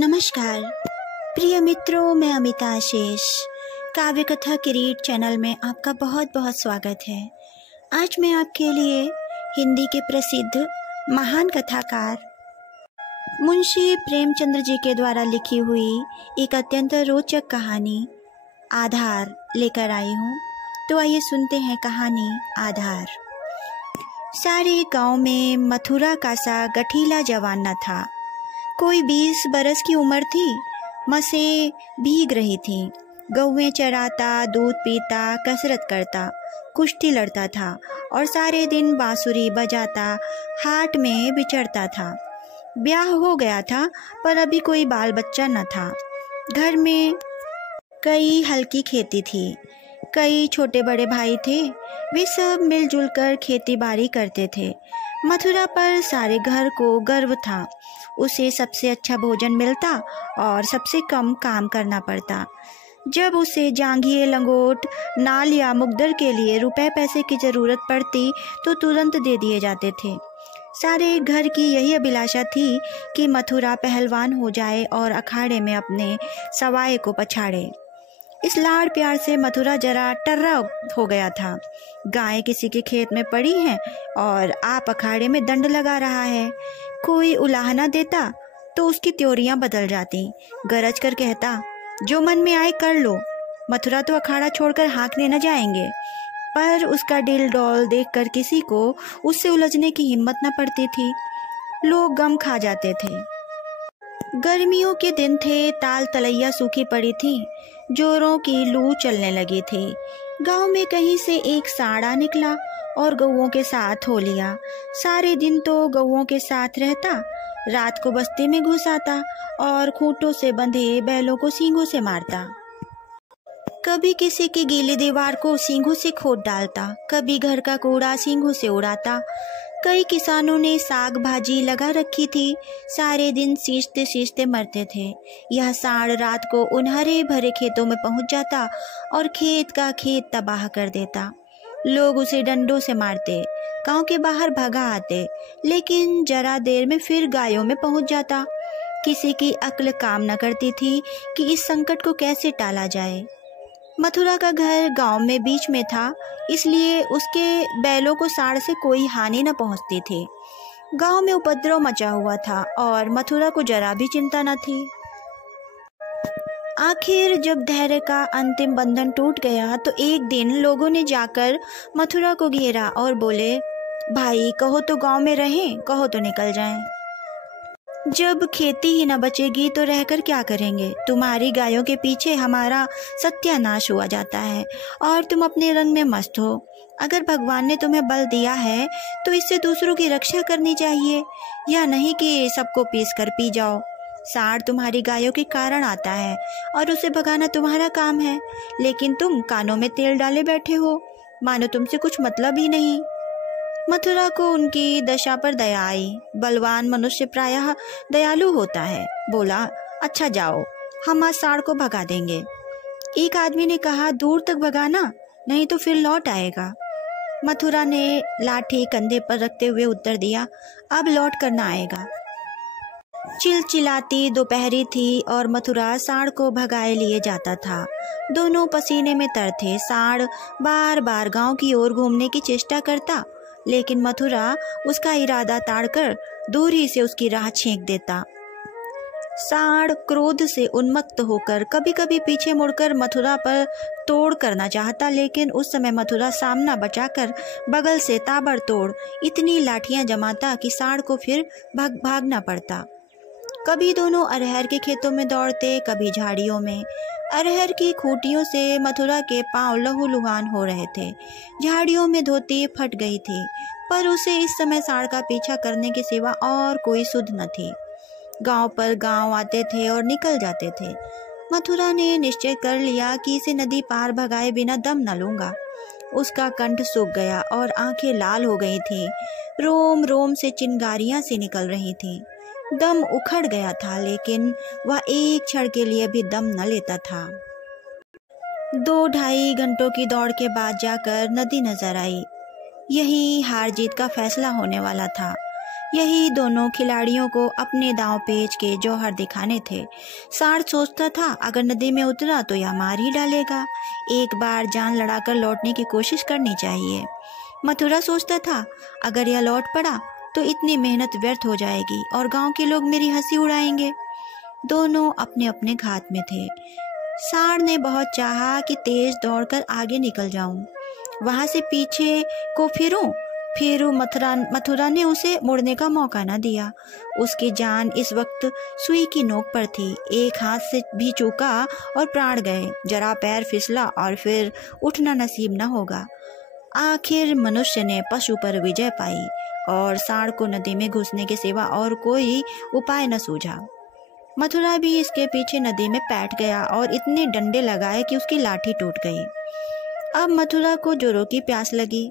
नमस्कार प्रिय मित्रों, मैं अमिता शेष काव्य कथा किरीट चैनल में आपका बहुत बहुत स्वागत है। आज मैं आपके लिए हिंदी के प्रसिद्ध महान कथाकार मुंशी प्रेमचंद्र जी के द्वारा लिखी हुई एक अत्यंत रोचक कहानी आधार लेकर आई हूँ। तो आइए सुनते हैं कहानी आधार। सारे गांव में मथुरा का सा गठीला जवान न था। कोई 20 बरस की उम्र थी। मसें भीग रही थीं। गौवें चराता, दूध पीता, कसरत करता, कुश्ती लड़ता था और सारे दिन बांसुरी बजाता हाट में विचरता था। ब्याह हो गया था पर अभी कोई बाल बच्चा न था। घर में कई हल्की खेती थी। कई छोटे बड़े भाई थे। वे सब मिलजुल कर खेती बाड़ी करते थे। मथुरा पर सारे घर को गर्व था। उसे सबसे अच्छा भोजन मिलता और सबसे कम काम करना पड़ता। जब उसे जांघिए, लंगोट, नाल या मुकद्दर के लिए रुपए पैसे की ज़रूरत पड़ती तो तुरंत दे दिए जाते थे। सारे घर की यही अभिलाषा थी कि मथुरा पहलवान हो जाए और अखाड़े में अपने सवाए को पछाड़े। इस लाड़ प्यार से मथुरा जरा टर्रा हो गया था। गायें किसी के खेत में पड़ी हैं और आप अखाड़े में दंड लगा रहा है। कोई उलाहना देता तो उसकी त्योरियां बदल जाती। गरज कर कहता, जो मन में आए कर लो। मथुरा तो अखाड़ा छोड़कर हाँकने न जाएंगे। पर उसका डिल डौल देखकर किसी को उससे उलझने की हिम्मत न पड़ती थी। लोग गम खा जाते थे। गर्मियों के दिन थे। ताल तलैया सूखी पड़ी थी। जोरों की लू चलने लगी थी। गांव में कहीं से एक साड़ा निकला और गौओं के साथ हो लिया। सारे दिन तो गौओं के साथ रहता। रात को बस्ती में घुस आता और खूंटों से बंधे बैलों को सींगों से मारता। कभी किसी की गीली दीवार को सींगों से खोद डालता, कभी घर का कूड़ा सींगों से उड़ाता। कई किसानों ने साग भाजी लगा रखी थी। सारे दिन सींचते सींचते मरते थे। यह साड़ रात को उन हरे भरे खेतों में पहुंच जाता और खेत का खेत तबाह कर देता। लोग उसे डंडों से मारते, गांव के बाहर भगा आते, लेकिन जरा देर में फिर गायों में पहुंच जाता। किसी की अक्ल काम न करती थी कि इस संकट को कैसे टाला जाए। मथुरा का घर गांव में बीच में था, इसलिए उसके बैलों को साड़ से कोई हानि न पहुंचती थी। गांव में उपद्रव मचा हुआ था और मथुरा को जरा भी चिंता न थी। आखिर जब धैर्य का अंतिम बंधन टूट गया तो एक दिन लोगों ने जाकर मथुरा को घेरा और बोले, भाई कहो तो गांव में रहें, कहो तो निकल जाएं। जब खेती ही न बचेगी तो रहकर क्या करेंगे। तुम्हारी गायों के पीछे हमारा सत्यानाश हुआ जाता है और तुम अपने रंग में मस्त हो। अगर भगवान ने तुम्हें बल दिया है तो इससे दूसरों की रक्षा करनी चाहिए, या नहीं कि सबको पीस कर पी जाओ। साड़ तुम्हारी गायों के कारण आता है और उसे भगाना तुम्हारा काम है, लेकिन तुम कानों में तेल डाले बैठे हो, मानो तुमसे कुछ मतलब ही नहीं। मथुरा को उनकी दशा पर दया आई। बलवान मनुष्य प्रायः दयालु होता है। बोला, अच्छा जाओ, हम आज साड़ को भगा देंगे। एक आदमी ने कहा, दूर तक भगाना, नहीं तो फिर लौट आएगा। मथुरा ने लाठी कंधे पर रखते हुए उत्तर दिया, अब लौट कर न आएगा। चिलचिलाती दोपहरी थी और मथुरा साड़ को भगाए लिए जाता था। दोनों पसीने में तर थे। साड़ बार बार गांव की ओर घूमने की चेष्टा करता, लेकिन मथुरा उसका इरादा ताड़कर दूर ही से उसकी राह छींक देता। साड़ क्रोध से उन्मत्त होकर कभी कभी पीछे मुड़कर मथुरा पर तोड़ करना चाहता, लेकिन उस समय मथुरा सामना बचाकर बगल से ताबड़तोड़ इतनी लाठियां जमाता कि साड़ को फिर भागना पड़ता। कभी दोनों अरहर के खेतों में दौड़ते, कभी झाड़ियों में। अरहर की खूंटियों से मथुरा के पांव लहूलुहान हो रहे थे। झाड़ियों में धोती फट गई थी, पर उसे इस समय साड़ का पीछा करने के सिवा और कोई सुध न थी। गांव पर गांव आते थे और निकल जाते थे। मथुरा ने निश्चय कर लिया कि इसे नदी पार भगाए बिना दम न लूंगा। उसका कंठ सूख गया और आंखें लाल हो गई थी। रोम रोम से चिंगारियां सी निकल रही थी। दम उखड़ गया था, लेकिन वह एक क्षण के लिए भी दम न लेता था। 2-2.5 घंटों की दौड़ के बाद जाकर नदी नजर आई। यही हार जीत का फैसला होने वाला था। यही दोनों खिलाड़ियों को अपने दांव पेच के जौहर दिखाने थे। सांड सोचता था अगर नदी में उतरा तो यह मार ही डालेगा, एक बार जान लड़ाकर लौटने की कोशिश करनी चाहिए। मथुरा सोचता था अगर यह लौट पड़ा तो इतनी मेहनत व्यर्थ हो जाएगी और गांव के लोग मेरी हंसी उड़ाएंगे। दोनों अपने अपने घात में थे। सांड ने बहुत चाहा कि तेज दौड़कर आगे निकल जाऊं, वहां से पीछे को फिरूं, मथुरा ने उसे मुड़ने का मौका न दिया। उसकी जान इस वक्त सुई की नोक पर थी, एक हाथ से भी चूका और प्राण गए। जरा पैर फिसला और फिर उठना नसीब न होगा। आखिर मनुष्य ने पशु पर विजय पाई और सांड को नदी में घुसने के सिवा और कोई उपाय न सूझा। मथुरा भी इसके पीछे नदी में पैठ गया और इतने डंडे लगाए कि उसकी लाठी टूट गई। अब मथुरा को जोरों की प्यास लगी।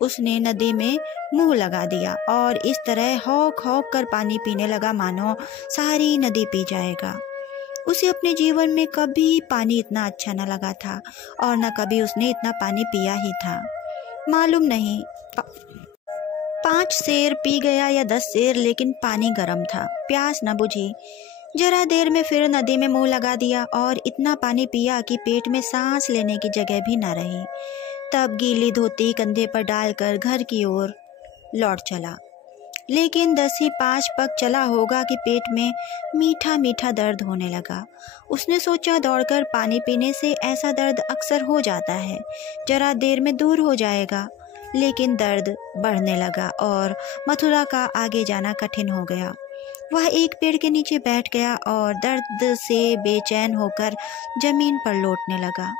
उसने नदी में मुंह लगा दिया और इस तरह हौक हौक कर पानी पीने लगा मानो सारी नदी पी जाएगा। उसे अपने जीवन में कभी पानी इतना अच्छा न लगा था और न कभी उसने इतना पानी पिया ही था। मालूम नहीं 5 सेर पी गया या 10 सेर, लेकिन पानी गर्म था, प्यास न बुझी। जरा देर में फिर नदी में मुंह लगा दिया और इतना पानी पिया कि पेट में सांस लेने की जगह भी न रही। तब गीली धोती कंधे पर डालकर घर की ओर लौट चला। लेकिन 10 ही 5 पग चला होगा कि पेट में मीठा मीठा दर्द होने लगा। उसने सोचा दौड़कर पानी पीने से ऐसा दर्द अक्सर हो जाता है, जरा देर में दूर हो जाएगा। लेकिन दर्द बढ़ने लगा और मथुरा का आगे जाना कठिन हो गया। वह एक पेड़ के नीचे बैठ गया और दर्द से बेचैन होकर जमीन पर लौटने लगा।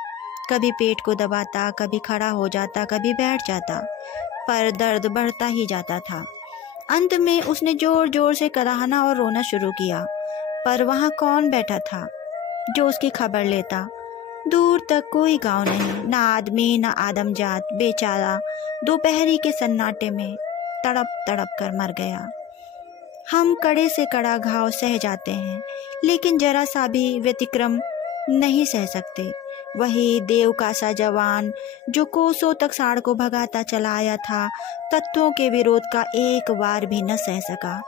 कभी पेट को दबाता, कभी खड़ा हो जाता, कभी बैठ जाता, पर दर्द बढ़ता ही जाता था। अंत में उसने जोर जोर से कराहना और रोना शुरू किया, पर वहाँ कौन बैठा था जो उसकी खबर लेता। दूर तक कोई गांव नहीं, ना आदमी ना आदमजात। बेचारा दोपहरी के सन्नाटे में तड़प तड़प कर मर गया। हम कड़े से कड़ा घाव सह जाते हैं, लेकिन जरा सा भी व्यतिक्रम नहीं सह सकते। वही देव का सा जवान जो कोसों तक सांड को भगाता चला आया था, तत्वों के विरोध का एक बार भी न सह सका।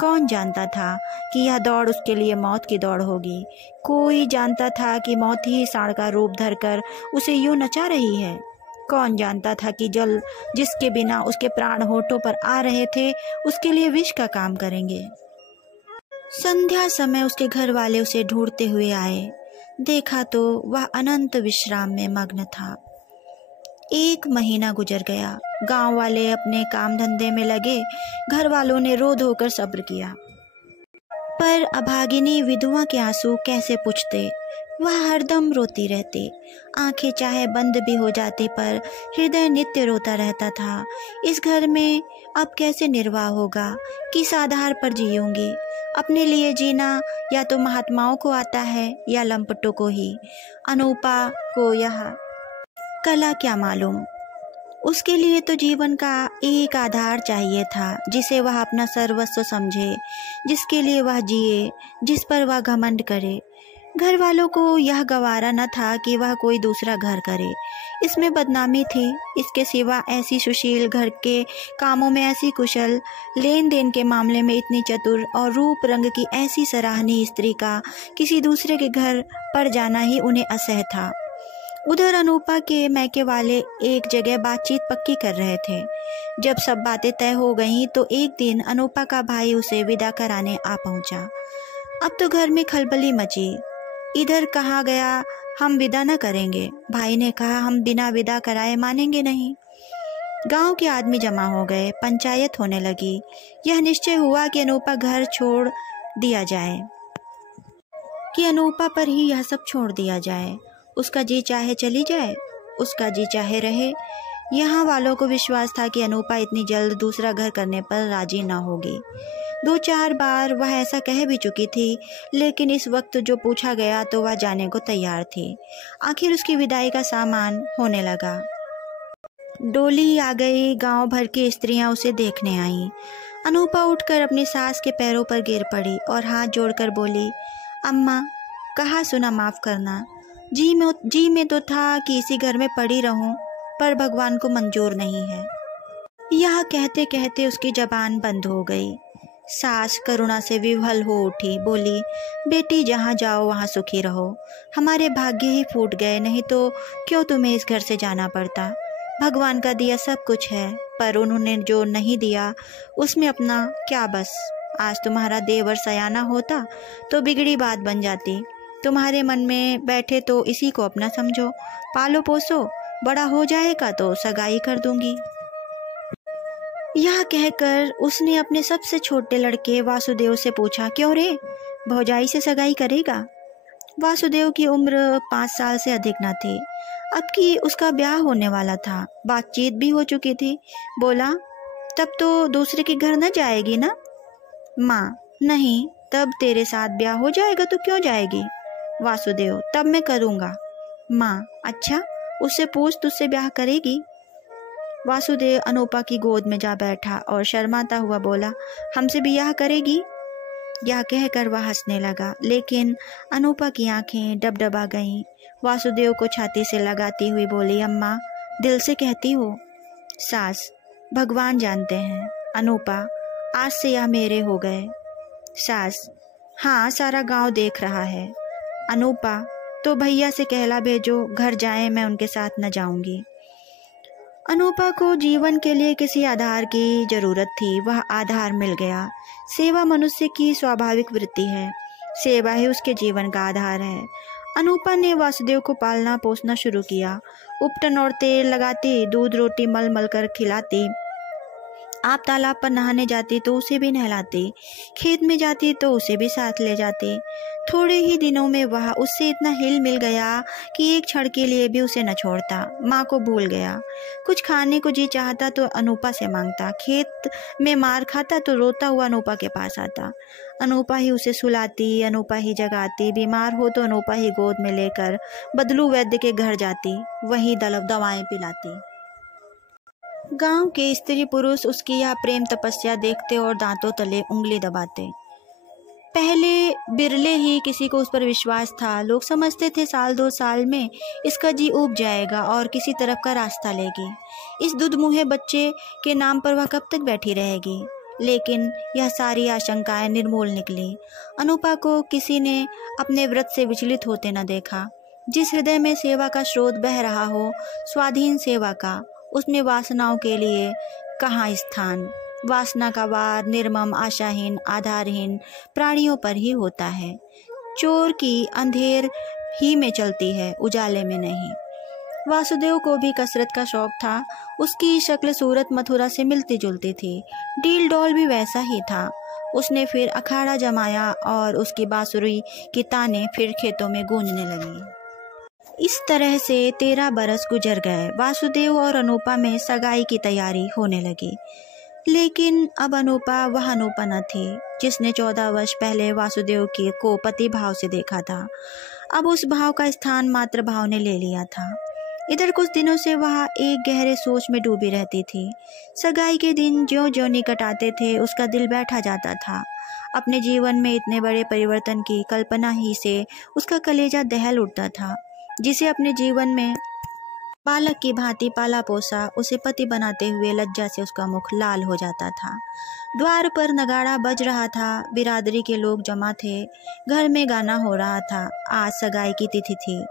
कौन जानता था कि यह दौड़ उसके लिए मौत की दौड़ होगी? कोई जानता था कि मौत ही सांड का रूप धरकर उसे यूं नचा रही है? कौन जानता था कि जल जिसके बिना उसके प्राण होठों पर आ रहे थे, उसके लिए विष का काम करेंगे? संध्या समय उसके घर वाले उसे ढूंढते हुए आए। देखा तो वह अनंत विश्राम में मग्न था। 1 महीना गुजर गया। गांव वाले अपने काम धंधे में लगे। घर वालों ने रो धोकर सब्र किया, पर अभागिनी विधवा के आंसू कैसे पुछते। वह हरदम रोती रहती, आंखें चाहे बंद भी हो जाती, पर हृदय नित्य रोता रहता था। इस घर में अब कैसे निर्वाह होगा? किस आधार पर जीऊंगी? अपने लिए जीना या तो महात्माओं को आता है या लंपटों को ही। अनूपा को यह कला क्या मालूम? उसके लिए तो जीवन का एक आधार चाहिए था, जिसे वह अपना सर्वस्व समझे, जिसके लिए वह जिए, जिस पर वह घमंड करे। घर वालों को यह गवारा न था कि वह कोई दूसरा घर करे, इसमें बदनामी थी। इसके सिवा ऐसी सुशील, घर के कामों में ऐसी कुशल, लेन देन के मामले में इतनी चतुर और रूप रंग की ऐसी सराहनीय स्त्री का किसी दूसरे के घर पर जाना ही उन्हें असह्य था। उधर अनूपा के मैके वाले एक जगह बातचीत पक्की कर रहे थे। जब सब बातें तय हो गईं तो एक दिन अनूपा का भाई उसे विदा कराने आ पहुंचा। अब तो घर में खलबली मची। इधर कहा गया हम विदा न करेंगे। भाई ने कहा हम बिना विदा कराए मानेंगे नहीं। गांव के आदमी जमा हो गए, पंचायत होने लगी। यह निश्चय हुआ कि अनूपा घर छोड़ दिया जाए, कि अनूपा पर ही यह सब छोड़ दिया जाए। उसका जी चाहे चली जाए, उसका जी चाहे रहे। यहाँ वालों को विश्वास था कि अनूपा इतनी जल्द दूसरा घर करने पर राजी न होगी। 2-4 बार वह ऐसा कह भी चुकी थी, लेकिन इस वक्त जो पूछा गया तो वह जाने को तैयार थी। आखिर उसकी विदाई का सामान होने लगा। डोली आ गई। गांव भर की स्त्रियां उसे देखने आईं। अनूपा उठकर अपनी सास के पैरों पर गिर पड़ी और हाथ जोड़कर बोली, अम्मा, कहा सुना माफ करना। जी में तो था कि इसी घर में पड़ी रहूं, पर भगवान को मंजूर नहीं है। यह कहते कहते उसकी जबान बंद हो गई। सास करुणा से विह्वल हो उठी, बोली, बेटी जहाँ जाओ वहाँ सुखी रहो। हमारे भाग्य ही फूट गए, नहीं तो क्यों तुम्हें इस घर से जाना पड़ता। भगवान का दिया सब कुछ है, पर उन्होंने जो नहीं दिया उसमें अपना क्या बस। आज तुम्हारा देवर सयाना होता तो बिगड़ी बात बन जाती। तुम्हारे मन में बैठे तो इसी को अपना समझो, पालो पोसो, बड़ा हो जाएगा तो सगाई कर दूंगी। यह कहकर उसने अपने सबसे छोटे लड़के वासुदेव से पूछा, क्यों रे, भौजाई से सगाई करेगा? वासुदेव की उम्र 5 साल से अधिक न थी। अब कि उसका ब्याह होने वाला था, बातचीत भी हो चुकी थी। बोला, तब तो दूसरे के घर न जाएगी ना? माँ, नहीं, तब तेरे साथ ब्याह हो जाएगा तो क्यों जाएगी? वासुदेव, तब मैं करूँगा। माँ, अच्छा, उससे पूछ, तुझसे ब्याह करेगी? वासुदेव अनूपा की गोद में जा बैठा और शर्माता हुआ बोला, हमसे ब्याह करेगी? यह कहकर वह हंसने लगा, लेकिन अनूपा की आंखें डबडबा गईं। वासुदेव को छाती से लगाती हुई बोली, अम्मा, दिल से कहती हो? सास, भगवान जानते हैं। अनूपा, आज से यह मेरे हो गए। सास, हाँ, सारा गांव देख रहा है। अनूपा, तो भैया से कहला भेजो, घर जाएं, मैं उनके साथ न जाऊंगी। अनूपा को जीवन के लिए किसी आधार की जरूरत थी, वह आधार मिल गया। सेवा मनुष्य की स्वाभाविक वृत्ति है, सेवा ही उसके जीवन का आधार है। अनूपा ने वासुदेव को पालना पोसना शुरू किया। उपटन और तेल लगाती, दूध रोटी मल मल कर खिलाती। आप तालाब पर नहाने जाती तो उसे भी नहलाती, खेत में जाती तो उसे भी साथ ले जाती। थोड़े ही दिनों में वह उससे इतना हिल मिल गया कि एक क्षण के लिए भी उसे न छोड़ता। माँ को भूल गया। कुछ खाने को जी चाहता तो अनूपा से मांगता, खेत में मार खाता तो रोता हुआ अनूपा के पास आता। अनूपा ही उसे सुलाती, अनूपा ही जगाती। बीमार हो तो अनूपा ही गोद में लेकर बदलू वैद्य के घर जाती, वही दवाएं पिलाती। गांव के स्त्री पुरुष उसकी यह प्रेम तपस्या देखते और दांतों तले उंगली दबाते। पहले बिरले ही किसी को उस पर विश्वास था। लोग समझते थे साल 2 साल में इसका जी उब जाएगा और किसी तरफ का रास्ता लेगी। इस दुधमुहे बच्चे के नाम पर वह कब तक बैठी रहेगी। लेकिन यह सारी आशंकाएं निर्मूल निकली। अनूपा को किसी ने अपने व्रत से विचलित होते न देखा। जिस हृदय में सेवा का स्रोत बह रहा हो, स्वाधीन सेवा का, उसमें वासनाओं के लिए कहाँ स्थान। वासना का वार निर्मम, आशाहीन, आधारहीन प्राणियों पर ही होता है। चोर की अंधेर ही में चलती है, उजाले में नहीं। वासुदेव को भी कसरत का शौक था। उसकी शक्ल सूरत मथुरा से मिलती जुलती थी, डील डॉल भी वैसा ही था। उसने फिर अखाड़ा जमाया और उसकी बांसुरी की तानें फिर खेतों में गूंजने लगी। इस तरह से 13 बरस गुजर गए। वासुदेव और अनूपा में सगाई की तैयारी होने लगी। लेकिन अब अनूपा वह अनूपा न थी जिसने 14 वर्ष पहले वासुदेव को पति भाव से देखा था। अब उस भाव का स्थान मात्र भाव ने ले लिया था। इधर कुछ दिनों से वह एक गहरे सोच में डूबी रहती थी। सगाई के दिन ज्यों-ज्यों निकट आते थे उसका दिल बैठा जाता था। अपने जीवन में इतने बड़े परिवर्तन की कल्पना ही से उसका कलेजा दहल उठता था। जिसे अपने जीवन में बालक की भांति पाला पोसा, उसे पति बनाते हुए लज्जा से उसका मुख लाल हो जाता था। द्वार पर नगाड़ा बज रहा था, बिरादरी के लोग जमा थे, घर में गाना हो रहा था। आज सगाई की तिथि थी।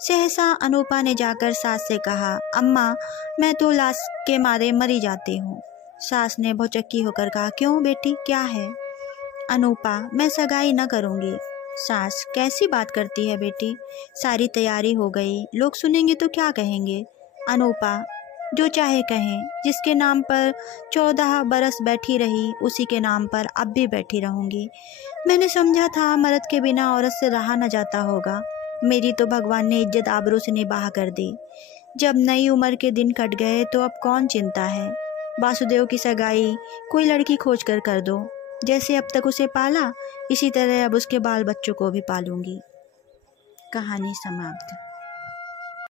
सहसा अनूपा ने जाकर सास से कहा, अम्मा, मैं तो लाश के मारे मरी जाती हूँ। सास ने भौचक्की होकर कहा, क्यों बेटी, क्या है? अनूपा, मैं सगाई न करूँगी। सास, कैसी बात करती है बेटी, सारी तैयारी हो गई, लोग सुनेंगे तो क्या कहेंगे? अनूपा, जो चाहे कहें, जिसके नाम पर 14 बरस बैठी रही उसी के नाम पर अब भी बैठी रहूंगी। मैंने समझा था मर्द के बिना औरत से रहा न जाता होगा। मेरी तो भगवान ने इज्जत आबरू से निबाह कर दी। जब नई उम्र के दिन कट गए तो अब कौन चिंता है। वासुदेव की सगाई कोई लड़की खोज कर दो। जैसे अब तक उसे पाला, इसी तरह अब उसके बाल बच्चों को भी पालूंगी। कहानी समाप्त।